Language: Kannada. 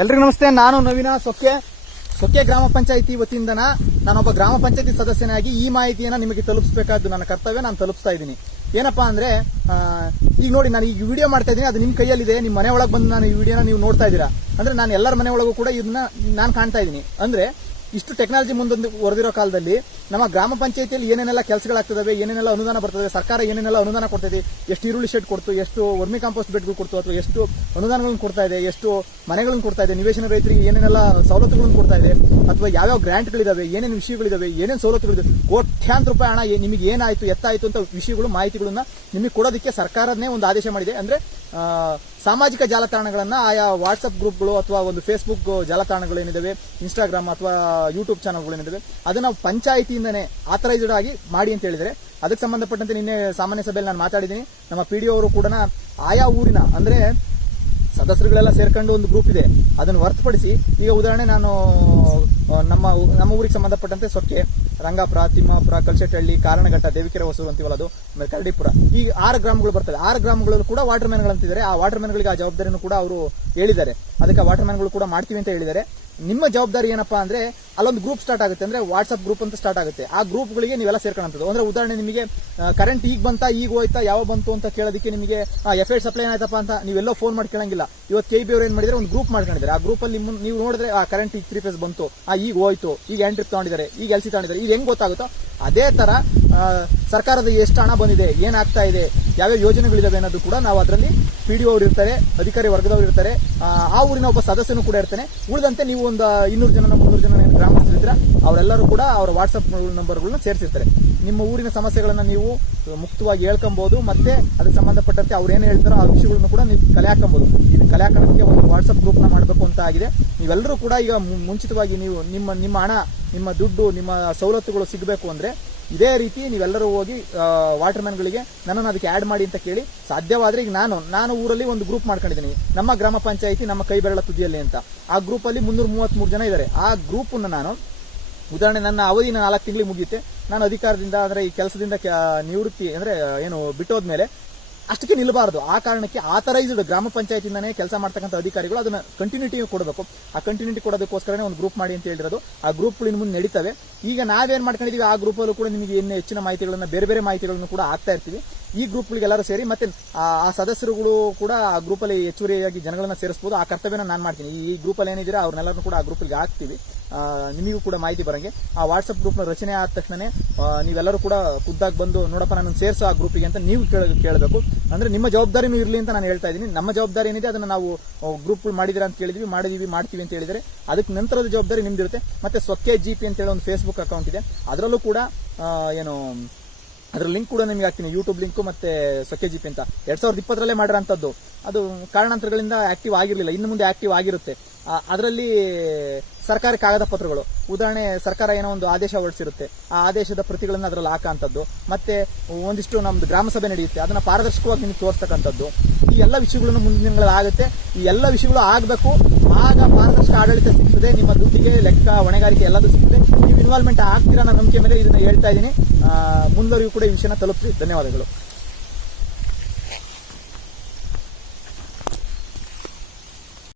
ಎಲ್ರಿಗೂ ನಮಸ್ತೆ. ನಾನು ನವೀನ ಸೊಕ್ಕೆ ಗ್ರಾಮ ಪಂಚಾಯಿತಿ ವತಿಯಿಂದ ನಾನೊಬ್ಬ ಗ್ರಾಮ ಪಂಚಾಯತಿ ಸದಸ್ಯನಾಗಿ ಈ ಮಾಹಿತಿಯನ್ನ ನಿಮಗೆ ತಲುಪಿಸಬೇಕಾದ್ದು ನನ್ನ ಕರ್ತವ್ಯ. ನಾನು ತಲುಪಿಸ್ತಾ ಇದ್ದೀನಿ. ಏನಪ್ಪಾ ಅಂದ್ರೆ ಈಗ ನೋಡಿ, ನಾನು ಈಗ ವಿಡಿಯೋ ಮಾಡ್ತಾ ಇದ್ದೀನಿ, ಅದು ನಿಮ್ ಕೈಯಲ್ಲಿದೆ. ನಿಮ್ಮ ಮನೆ ಒಳಗೆ ಬಂದು ನಾನು ಈ ವಿಡಿಯೋನ ನೀವು ನೋಡ್ತಾ ಇದ್ದೀರಾ ಅಂದ್ರೆ ನಾನು ಎಲ್ಲರ ಮನೆ ಒಳಗೂ ಕೂಡ ಇದನ್ನ ನಾನು ಕಾಣ್ತಾ ಇದ್ದೀನಿ. ಅಂದ್ರೆ ಇಷ್ಟು ಟೆಕ್ನಾಲಜಿ ಹೊರದಿರೋ ಕಾಲದಲ್ಲಿ ನಮ್ಮ ಗ್ರಾಮ ಪಂಚಾಯತಿಯಲ್ಲಿ ಏನೇನೆಲ್ಲ ಕೆಲಸಗಳಾಗ್ತದೆ, ಏನೇನೆಲ್ಲ ಅನುದಾನ ಬರ್ತದೆ, ಸರ್ಕಾರ ಏನೇನೆಲ್ಲ ಅನುದಾನ ಕೊಡ್ತದೆ, ಎಷ್ಟು ಈರುಳ್ಳಿ ಶೆಡ್ ಕೊಡ್ತು, ಎಷ್ಟು ವರ್ಮಿ ಕಾಂಪೋಸ್ಟ್ ಬೆಡ್ಗಳು ಕೊಡ್ತು, ಅಥವಾ ಎಷ್ಟು ಅನುದಾನಗಳನ್ನು ಕೊಡ್ತಾ ಇದೆ, ಎಷ್ಟು ಮನೆಗಳನ್ನು ಕೊಡ್ತಾ ಇದೆ, ನಿವೇಶನ ರೈತರಿಗೆ ಏನೇನೆಲ್ಲ ಸವಲತ್ತುಗಳನ್ನು ಕೊಡ್ತಾ ಇದೆ, ಅಥವಾ ಯಾವ್ಯಾವ ಗ್ರಾಂಟ್ಗಳಿದಾವೆ, ಏನೇನು ವಿಷಯಗಳಿದಾವೆ, ಏನೇನು ಸವಲತ್ತುಗಳಿದೆ, ಕೋಟ್ಯಾಂತರ ರೂಪಾಯಿ ಹಣ ನಿಮಗೆ ಏನಾಯ್ತು ಎತ್ತಾಯ್ತು ಅಂತ ವಿಷಯಗಳು ಮಾಹಿತಿಗಳನ್ನ ನಿಮಗೆ ಕೊಡೋದಕ್ಕೆ ಸರ್ಕಾರನೇ ಒಂದು ಆದೇಶ ಮಾಡಿದೆ. ಅಂದ್ರೆ ಸಾಮಾಜಿಕ ಜಾಲತಾಣಗಳನ್ನ ಆಯಾ ವಾಟ್ಸ್ಆಪ್ ಗ್ರೂಪ್ಗಳು ಅಥವಾ ಒಂದು ಫೇಸ್ಬುಕ್ ಜಾಲತಾಣಗಳು ಏನಿದಾವೆ, ಇನ್ಸ್ಟಾಗ್ರಾಮ್ ಅಥವಾ ಯೂಟ್ಯೂಬ್ ಚಾನಲ್ಗಳು ಏನಿದಾವೆ, ಅದನ್ನ ಪಂಚಾಯಿತಿಯಿಂದನೇ ಆಥರೈಸ್ಡ್ ಆಗಿ ಮಾಡಿ ಅಂತ ಹೇಳಿದರೆ, ಅದಕ್ಕೆ ಸಂಬಂಧಪಟ್ಟಂತೆ ನಿನ್ನೆ ಸಾಮಾನ್ಯ ಸಭೆಯಲ್ಲಿ ನಾನು ಮಾತಾಡಿದ್ದೀನಿ. ನಮ್ಮ ಪಿಡಿಒ ಅವರು ಕೂಡ ಆಯಾ ಊರಿನ ಅಂದ್ರೆ ಸದಸ್ಯರುಗಳೆಲ್ಲ ಸೇರ್ಕೊಂಡು ಒಂದು ಗ್ರೂಪ್ ಇದೆ, ಅದನ್ನು ಹೊರತುಪಡಿಸಿ ಈಗ ಉದಾಹರಣೆ ನಾನು ನಮ್ಮ ಊರಿಗೆ ಸಂಬಂಧಪಟ್ಟಂತೆ ಸೊಕ್ಕೆ, ರಂಗಾಪುರ, ತಿಮ್ಮಾಪುರ, ಕಲ್ಶೆಟ್ಟಹಳ್ಳಿ, ಕಾರಣಘಟ್ಟ, ದೇವಿಕೆರೆ ಹೊಸೂರು ಅಂತೀವಲ್ಲ ಅದು, ಆಮೇಲೆ ಕರಡಿಪುರ, ಈ 6 ಗ್ರಾಮಗಳು ಬರ್ತದೆ. 6 ಗ್ರಾಮಗಳಲ್ಲೂ ಕೂಡ ವಾಟರ್ ಮ್ಯಾನ್ಗಳಂತಿದ್ದಾರೆ. ಆ ವಾಟರ್ ಮ್ಯಾನ್ಗಳಿಗೆ ಆ ಜವಾಬ್ದಾರಿಯನ್ನು ಕೂಡ ಅವರು ಹೇಳಿದ್ದಾರೆ. ಅದಕ್ಕೆ ವಾಟರ್ ಮ್ಯಾನ್ಗಳು ಕೂಡ ಮಾಡ್ತೀವಿ ಅಂತ ಹೇಳಿದ್ದಾರೆ. ನಿಮ್ಮ ಜವಾಬ್ದಾರಿ ಏನಪ್ಪಾ ಅಂದ್ರೆ ಅಲ್ಲೊಂದು ಗ್ರೂಪ್ ಸ್ಟಾರ್ಟ್ ಆಗುತ್ತೆ, ಅಂದ್ರೆ ವಾಟ್ಸ್ಆಪ್ ಗ್ರೂಪ್ ಅಂತ ಸ್ಟಾರ್ಟ್ ಆಗುತ್ತೆ. ಆ ಗ್ರೂಪ್ಗಳಿಗೆ ನೀವೆಲ್ಲ ಸೇರ್ಕೊಳ್ಳೋದು. ಅಂದ್ರೆ ಉದಾಹರಣೆ ನಿಮಗೆ ಕರೆಂಟ್ ಈಗ ಬಂತಾ, ಈಗ ಹೋಯ್ತಾ, ಯಾವ ಬಂತು ಅಂತ ಕೇಳೋದಕ್ಕೆ ನಿಮಗೆ ಎಫ್ ಸಪ್ಲೈ ಏನಾಯ್ತಪ್ಪ ಅಂತ ನೀವೆಲ್ಲೋ ಫೋನ್ ಮಾಡಿ ಕೇಳಂಗಿಲ್ಲ. ಇವತ್ತು KEB ಅವರು ಏನ್ ಮಾಡಿದ್ರೆ ಒಂದು ಗ್ರೂಪ್ ಮಾಡ್ಕೊಂಡಿದ್ದಾರೆ. ಆ ಗ್ರೂಪ್ ಅಲ್ಲಿ ನೀವು ನೋಡಿದ್ರೆ ಆ ಕರೆಂಟ್ ಈಗ 3 ಫೇಸ್ ಬಂತು, ಈಗ ಹೋಯ್ತು, ಈಗ ಎಂಡ್ ಟ್ರಿಪ್ ತಗೊಂಡಿದ್ದಾರೆ, ಈಗ LC ತಗೊಂಡಿದ್ದಾರೆ, ಇದು ಹೆಂಗ್ ಗೊತ್ತಾಗುತ್ತೋ ಅದೇ ತರ ಸರ್ಕಾರದ ಎಷ್ಟು ಹಣ ಬಂದಿದೆ, ಏನಾಗ್ತಾ ಇದೆ, ಯಾವ್ಯಾವ ಯೋಜನೆಗಳಿದಾವೆ ಅನ್ನೋದು ಕೂಡ ನಾವು ಅದರಲ್ಲಿ PDO ಅವರು ಇರ್ತಾರೆ, ಅಧಿಕಾರಿ ವರ್ಗದವರು ಇರ್ತಾರೆ, ಆ ಊರಿನ ಒಬ್ಬ ಸದಸ್ಯನು ಕೂಡ ಇರ್ತಾನೆ. ಉಳಿದಂತೆ ನೀವು ಒಂದು 200 ಜನ 300 ಜನ ಗ್ರಾಮಸ್ಥರಿದ್ರೆ ಅವರೆಲ್ಲರೂ ಕೂಡ ಅವರ ವಾಟ್ಸ್ಆಪ್ ನಂಬರ್ಗಳನ್ನ ಸೇರಿಸಿರ್ತಾರೆ. ನಿಮ್ಮ ಊರಿನ ಸಮಸ್ಯೆಗಳನ್ನ ನೀವು ಮುಕ್ತವಾಗಿ ಹೇಳ್ಕೊಬಹುದು. ಮತ್ತೆ ಅದಕ್ಕೆ ಸಂಬಂಧಪಟ್ಟಂತೆ ಅವ್ರು ಏನು ಹೇಳ್ತಾರೋ ಆ ವಿಷಯಗಳನ್ನು ಕೂಡ ನೀವು ಕಲೆ ಹಾಕಬಹುದು. ಇದು ಕಲೆ ಹಾಕೋದಕ್ಕೆ ಒಂದು ವಾಟ್ಸ್ಆಪ್ ಗ್ರೂಪ್ ನ ಮಾಡಬೇಕು ಅಂತ ಆಗಿದೆ. ನೀವೆಲ್ಲರೂ ಕೂಡ ಈಗ ಮುಂಚಿತವಾಗಿ ನೀವು ನಿಮ್ಮ ಹಣ, ನಿಮ್ಮ ದುಡ್ಡು, ನಿಮ್ಮ ಸವಲತ್ತುಗಳು ಸಿಗಬೇಕು ಅಂದ್ರೆ ಇದೇ ರೀತಿ ನೀವೆಲ್ಲರೂ ಹೋಗಿ ವಾಟರ್ ಮ್ಯಾನ್ಗಳಿಗೆ ನನ್ನನ್ನು ಅದಕ್ಕೆ ಆಡ್ ಮಾಡಿ ಅಂತ ಕೇಳಿ, ಸಾಧ್ಯವಾದ್ರೆ ಈಗ ನಾನು ಊರಲ್ಲಿ ಒಂದು ಗ್ರೂಪ್ ಮಾಡ್ಕೊಂಡಿದ್ದೀನಿ, ನಮ್ಮ ಗ್ರಾಮ ಪಂಚಾಯಿತಿ ನಮ್ಮ ಕೈ ಬೆರಳ ತುದಿಯಲ್ಲಿ ಅಂತ. ಆ ಗ್ರೂಪ್ ಅಲ್ಲಿ 333 ಜನ ಇದ್ದಾರೆ. ಆ ಗ್ರೂಪ್ ನಾನು ಉದಾಹರಣೆ ನನ್ನ ಅವಧಿ 4 ತಿಂಗಳಿಗೆ ಮುಗಿಯುತ್ತೆ. ನಾನು ಅಧಿಕಾರದಿಂದ ಅಂದ್ರೆ ಈ ಕೆಲಸದಿಂದ ನಿವೃತ್ತಿ ಅಂದ್ರೆ ಏನು ಬಿಟ್ಟೋದ್ಮೇಲೆ ಅಷ್ಟಕ್ಕೆ ನಿಲ್ಲಬಾರದು. ಆ ಕಾರಣಕ್ಕೆ ಆಥರೈಸ್ಡ್ ಗ್ರಾಮ ಪಂಚಾಯತಿಯಿಂದನೇ ಕೆಲಸ ಮಾಡ್ತಕ್ಕಂಥ ಅಧಿಕಾರಿಗಳು ಅದನ್ನ ಕಂಟಿನ್ಯೂಟಿ ಕೊಡಬೇಕು. ಆ ಕಂಟಿನ್ಯೂಟಿ ಕೊಡೋದಕ್ಕೋಸ್ಕರನೇ ಒಂದು ಗ್ರೂಪ್ ಮಾಡಿ ಅಂತ ಹೇಳಿರೋದು. ಆ ಗ್ರೂಪ್ಗಳು ಇನ್ನು ಮುಂದೆ ನಡೀತವೆ. ಈಗ ನಾವೇನ್ ಮಾಡ್ಕೊಂಡಿದೀವಿ, ಆ ಗ್ರೂಪ್ ಅಲ್ಲೂ ಕೂಡ ನಿಮಗೆ ಇನ್ನೂ ಹೆಚ್ಚಿನ ಮಾಹಿತಿಗಳನ್ನ, ಬೇರೆ ಮಾಹಿತಿಗಳನ್ನು ಕೂಡ ಆಗ್ತಾ ಇರ್ತೀವಿ. ಈ ಗ್ರೂಪ್ಗಳಿಗೆಲ್ಲರೂ ಸೇರಿ ಮತ್ತೆ ಆ ಸದಸ್ಯರುಗಳು ಕೂಡ ಆ ಗ್ರೂಪ್ ಅಲ್ಲಿ ಹೆಚ್ಚುವರಿಯಾಗಿ ಜನಗಳನ್ನ ಸೇರಿಸಬಹುದು. ಆ ಕರ್ತವ್ಯನ ನಾನು ಮಾಡ್ತೀನಿ. ಈ ಗ್ರೂಪ್ ಅಲ್ಲಿ ಏನಿದ್ದೀರಾ ಅವ್ರನ್ನೆಲ್ಲರೂ ಕೂಡ ಆ ಗ್ರೂಪ್ಗೆ ಹಾಕ್ತೀವಿ. ನಿಮಗೂ ಕೂಡ ಮಾಹಿತಿ ಬರಂಗೆ. ಆ ವಾಟ್ಸ್ಆಪ್ ಗ್ರೂಪ್ ನ ರಚನೆ ಆದ ತಕ್ಷಣ ನೀವೆಲ್ಲರೂ ಕೂಡ ಖುದ್ದಾಗಿ ಬಂದು ನೋಡಪ್ಪ ನನ್ನ ಸೇರಿಸೋ ಆ ಗ್ರೂಪಿಗೆ ಅಂತ ನೀವು ಕೇಳಬೇಕು. ಅಂದ್ರೆ ನಿಮ್ಮ ಜವಾಬ್ದಾರಿನೂ ಇರಲಿ ಅಂತ ನಾನು ಹೇಳ್ತಾ ಇದ್ದೀನಿ. ನಮ್ಮ ಜವಾಬ್ದಾರಿ ಏನಿದೆ ಅದನ್ನ ನಾವು ಗ್ರೂಪ್ ಮಾಡಿದಿರಾ ಅಂತ ಕೇಳಿದ್ವಿ, ಮಾಡ್ತೀವಿ ಅಂತ ಹೇಳಿದರೆ ಅದಕ್ಕೆ ನಂತರದ ಜವಾಬ್ದಾರಿ ನಿಮ್ದಿರುತ್ತೆ. ಮತ್ತೆ ಸೊಕ್ಕೆ GP ಅಂತ ಹೇಳಿ ಒಂದು ಫೇಸ್ಬುಕ್ ಅಕೌಂಟ್ ಇದೆ, ಅದರಲ್ಲೂ ಕೂಡ ಅದರ ಲಿಂಕ್ ಕೂಡ ನಿಮಗೆ ಹಾಕ್ತೀನಿ, ಯೂಟ್ಯೂಬ್ ಲಿಂಕ್ ಮತ್ತೆ ಸೊಕ್ಕೆ GP ಅಂತ 2020ರಲ್ಲೇ ಮಾಡಿರೋಂಥದ್ದು. ಅದು ಕಾರಣಾಂತರಗಳಿಂದ ಆಕ್ಟಿವ್ ಆಗಿರಲಿಲ್ಲ, ಇನ್ನು ಮುಂದೆ ಆಕ್ಟಿವ್ ಆಗಿರುತ್ತೆ. ಅದರಲ್ಲಿ ಸರ್ಕಾರಿ ಕಾಗದ ಪತ್ರಗಳು, ಉದಾಹರಣೆ ಸರ್ಕಾರ ಏನೋ ಒಂದು ಆದೇಶ ಹೊರಡಿಸಿರುತ್ತೆ, ಆ ಆದೇಶದ ಪ್ರತಿಗಳನ್ನ ಅದರಲ್ಲಿ ಹಾಕಂತದ್ದು, ಮತ್ತೆ ಒಂದಿಷ್ಟು ನಮ್ದು ಗ್ರಾಮ ಸಭೆ ನಡೆಯುತ್ತೆ, ಅದನ್ನ ಪಾರದರ್ಶಕವಾಗಿ ನಿಮಗೆ ತೋರಿಸ್ತಕ್ಕಂಥದ್ದು. ಈ ಎಲ್ಲ ವಿಷಯಗಳನ್ನು ಮುಂದಿನ ದಿನಗಳಲ್ಲಿ ಆಗುತ್ತೆ. ಈ ಎಲ್ಲ ವಿಷಯಗಳು ಆಗಬೇಕು. ಆಗ ಪಾರದರ್ಶಕ ಆಡಳಿತ ಸಿಗ್ತದೆ, ನಿಮ್ಮ ದುಡ್ಡಿಗೆ ಲೆಕ್ಕ, ಹೊಣೆಗಾರಿಕೆ ಎಲ್ಲದೂ ಸಿಗ್ತದೆ. ನೀವು ಇನ್ವಾಲ್ವ್ಮೆಂಟ್ ಆಗ್ತೀರಾ ಅನ್ನೋ ನಂಬಿಕೆ ಮೇಲೆ ಇದನ್ನ ಹೇಳ್ತಾ ಇದ್ದೀನಿ. ಮುಂದುವರಿಗೂ ಕೂಡ ಈ ವಿಷಯನ ತಲುಪಿಸಿ. ಧನ್ಯವಾದಗಳು.